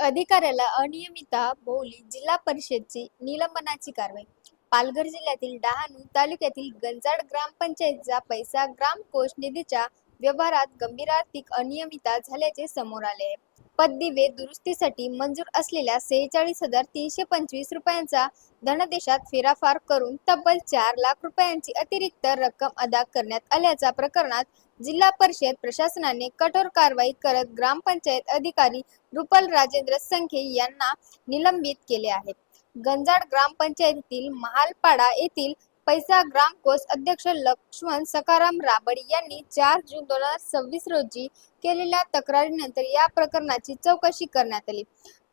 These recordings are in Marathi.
अधिकाऱ्याला अनियमितता भोवली, जिल्हा परिषदची निलंबनाची कारवाई. पालघर जिल्ह्यातील डहाणू तालुक्यातील गंजाड ग्रामपंचायतीचा पैसा ग्रामकोष निधीच्या व्यवहारात गंभीर आर्थिक अनियमितता झाल्याचे समोर आले आहे. पतदिवे दुरुस्तीसाठी मंजूर असलेल्या 46,325 रुपयांचा धनादेशात फेरफार करून तब्बल 4 लाख रुपयांची अतिरिक्त रक्कम अदा करण्यात आल्याच्या प्रकरणात जिल्हा परिषद प्रशासनाने कठोर कारवाई करत ग्रामपंचायत अधिकारी रुपल राजेंद्र संखे यांना निलंबित केले आहे. गंजाड ग्रामपंचायतीतील महालपाडा येथील पैसा ग्रामकोष अध्यक्ष लक्ष्मण सखाराम राबडी यांनी 4 जून 2026 रोजी केलेल्या तक्रारीनंतर या प्रकरणाची चौकशी करण्यात आली.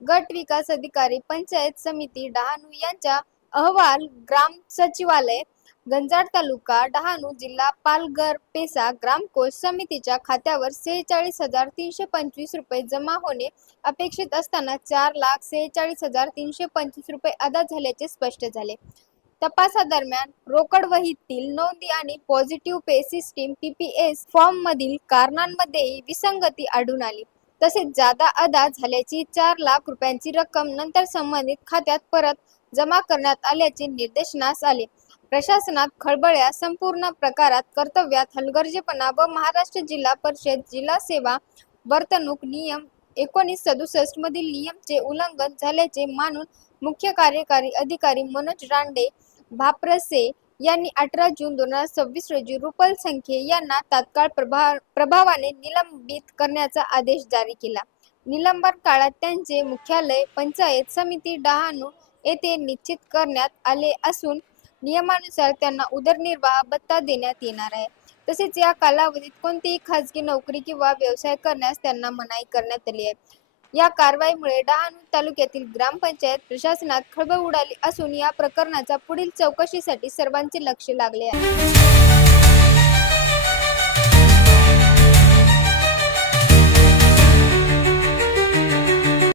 गट विकास अधिकारी पंचायत समिती डहाणू यांचा अहवाल ग्राम सचिवालय गंजाड तालुका डहाणू जिल्हा पालघर पैसा ग्रामकोष समितीच्या खात्यावर 46,325 रुपये जमा होणे अपेक्षित असताना 4,46,325 रुपये अदा झाल्याचे स्पष्ट झाले. तपासादरम्यान रोकड वहीतील नोंदी आणि पॉझिटिव्ह पे सिस्टीम PPS फॉर्म मधील कारणांमध्येही विसंगती आढळून आली. तसेच जादा अदा झाल्याची 4 लाख रुपयांची रक्कम नंतर संबंधित खात्यात परत जमा करण्यात आल्याचे निदर्शनास आले. प्रशासनात खळबळ संपूर्ण प्रकारात कर्तव्यात हलगर्जीपणा व महाराष्ट्र जिल्हा परिषद जिल्हा सेवा वर्तणूक नियम 1967 मधील नियमचे उल्लंघन झाल्याचे मानून मुख्य कार्यकारी अधिकारी मनोज रांडे भाप्रसे यांनी 18 जून 2026 रोजी रुपल संखे यांना तात्काळ प्रभावाने निलंबित करण्याचा आदेश जारी केला. निलंबन काळात त्यांचे मुख्यालय पंचायत समिती डहाणू येथे निश्चित करण्यात आले असून नियमानुसार त्यांना उदरनिर्वाह भत्ता देण्यात येणार आहे. तसेच या कालावधीत कोणतीही खाजगी नोकरी किंवा व्यवसाय करण्यास त्यांना मनाई करण्यात आली आहे. या कारवाईमुळे डहाणू तालुक्यातील ग्रामपंचायत प्रशासनात खळबळ उडाली असून या प्रकरणाच्या पुढील चौकशीसाठी सर्वांचे लक्ष लागले आहे.